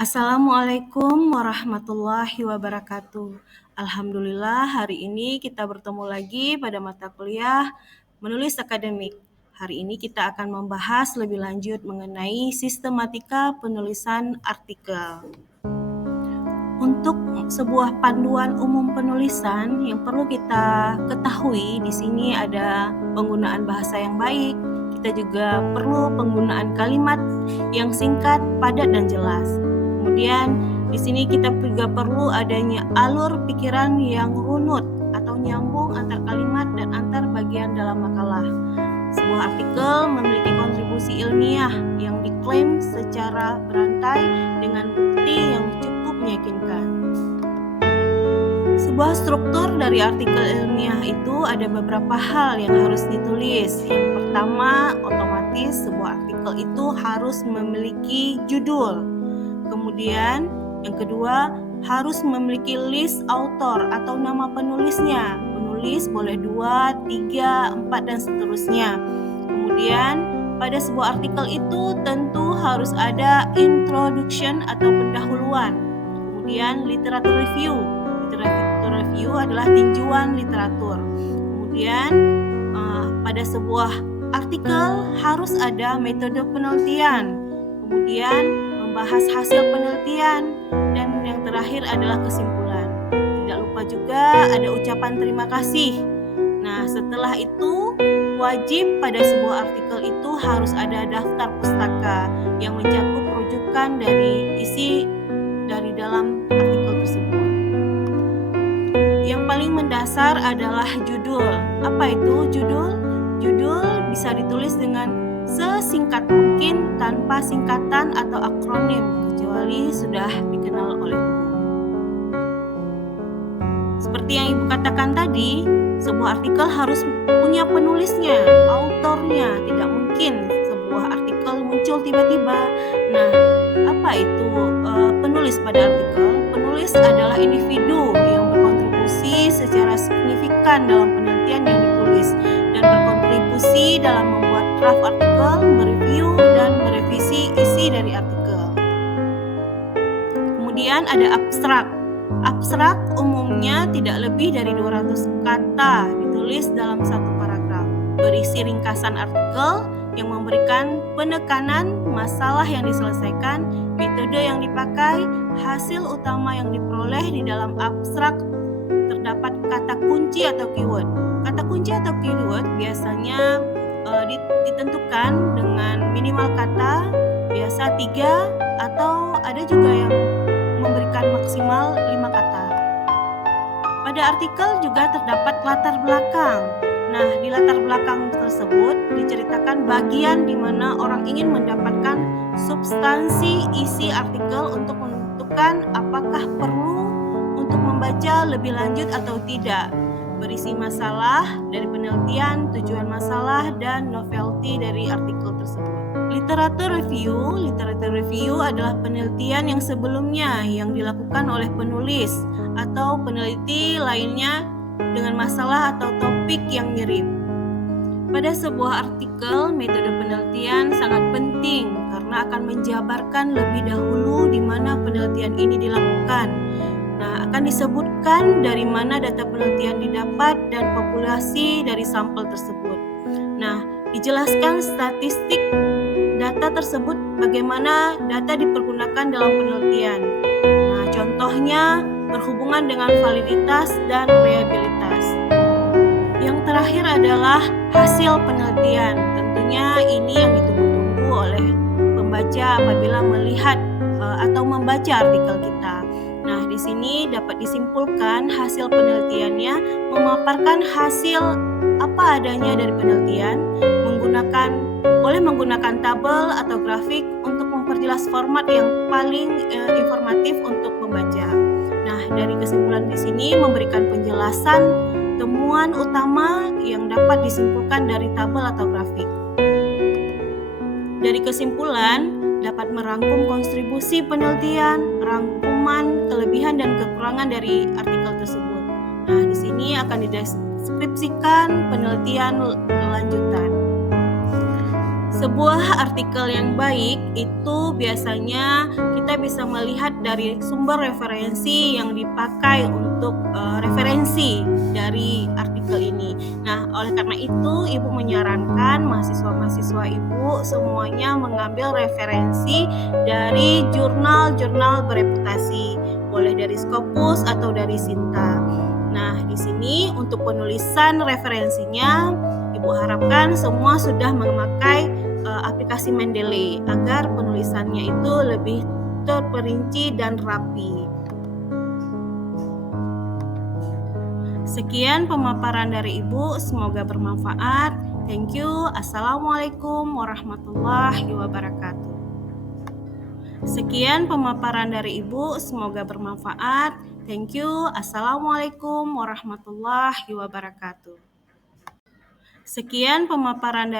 Assalamualaikum warahmatullahi wabarakatuh. Alhamdulillah hari ini kita bertemu lagi pada mata kuliah menulis akademik. Hari ini kita akan membahas lebih lanjut mengenai sistematika penulisan artikel. Untuk sebuah panduan umum penulisan yang perlu kita ketahui di sini ada penggunaan bahasa yang baik. Kita juga perlu penggunaan kalimat yang singkat, padat dan jelas. Kemudian di sini kita juga perlu adanya alur pikiran yang runut atau nyambung antar kalimat dan antar bagian dalam makalah. Sebuah artikel memiliki kontribusi ilmiah yang diklaim secara berantai dengan bukti yang cukup meyakinkan. Sebuah struktur dari artikel ilmiah itu ada beberapa hal yang harus ditulis. Yang pertama, otomatis sebuah artikel itu harus memiliki judul. Kemudian yang kedua, harus memiliki list author atau nama penulisnya. Penulis boleh 2, 3, 4 dan seterusnya. Kemudian pada sebuah artikel itu tentu harus ada introduction atau pendahuluan. Kemudian literatur review. Literatur review adalah tinjauan literatur. Kemudian pada sebuah artikel harus ada metode penelitian. Kemudian membahas hasil penelitian, dan yang terakhir adalah kesimpulan. Tidak lupa juga ada ucapan terima kasih. Nah, setelah itu wajib pada sebuah artikel itu harus ada daftar pustaka yang mencakup rujukan dari isi dari dalam artikel tersebut. Yang paling mendasar adalah judul. Apa itu judul? Judul bisa ditulis dengan sesingkat mungkin tanpa singkatan atau akronim kecuali sudah dikenal oleh umum. Seperti yang Ibu katakan tadi, sebuah artikel harus punya penulisnya, autornya. Tidak mungkin sebuah artikel muncul tiba-tiba. Nah, apa itu penulis pada artikel? Penulis adalah individu yang berkontribusi secara signifikan dalam penelitian yang ditulis dan berkontribusi dalam membuat draft artikel, mereview, dan merevisi isi dari artikel. Kemudian ada abstrak. Abstrak umumnya tidak lebih dari 200 kata ditulis dalam satu paragraf. Berisi ringkasan artikel yang memberikan penekanan masalah yang diselesaikan, metode yang dipakai, hasil utama yang diperoleh. Di dalam abstrak terdapat kata kunci atau keyword. Kata kunci atau keyword biasanya ditentukan dengan minimal kata, biasa 3 atau ada juga yang memberikan maksimal 5 kata. Pada artikel juga terdapat latar belakang. Nah, di latar belakang tersebut diceritakan bagian di mana orang ingin mendapatkan substansi isi artikel untuk menentukan apakah perlu untuk membaca lebih lanjut atau tidak. Berisi masalah dari penelitian, tujuan masalah, dan novelty dari artikel tersebut. Literatur review adalah penelitian yang sebelumnya yang dilakukan oleh penulis atau peneliti lainnya dengan masalah atau topik yang mirip. Pada sebuah artikel, metode penelitian sangat penting karena akan menjabarkan lebih dahulu di mana penelitian ini dilakukan. Nah, akan disebutkan dari mana data penelitian didapat dan populasi dari sampel tersebut. Nah, dijelaskan statistik data tersebut, bagaimana data dipergunakan dalam penelitian. Nah, contohnya berhubungan dengan validitas dan reliabilitas. Yang terakhir adalah hasil penelitian. Tentunya ini yang ditunggu-tunggu oleh pembaca apabila melihat atau membaca artikel kita. Nah, di sini dapat disimpulkan hasil penelitiannya memaparkan hasil apa adanya dari penelitian, boleh menggunakan tabel atau grafik untuk memperjelas format yang paling informatif untuk pembaca. Nah, dari kesimpulan di sini memberikan penjelasan temuan utama yang dapat disimpulkan dari tabel atau grafik. Dari kesimpulan dapat merangkum kontribusi penelitian, rangkuman, kelebihan dan kekurangan dari artikel tersebut. Nah, di sini akan dideskripsikan penelitian lanjutan. Sebuah artikel yang baik itu biasanya kita bisa melihat dari sumber referensi yang dipakai untuk referensi dari artikel ini. Nah, oleh karena itu Ibu menyarankan mahasiswa-mahasiswa Ibu semuanya mengambil referensi dari jurnal-jurnal bereputasi, boleh dari Scopus atau dari Sinta. Nah, di sini untuk penulisan referensinya Ibu harapkan semua sudah memakai aplikasi Mendeley agar penulisannya itu lebih terperinci dan rapi. Sekian pemaparan dari Ibu, semoga bermanfaat. Thank you. Assalamualaikum warahmatullahi wabarakatuh. Sekian pemaparan dari Ibu, semoga bermanfaat. Thank you. Assalamualaikum warahmatullahi wabarakatuh. Sekian pemaparan dari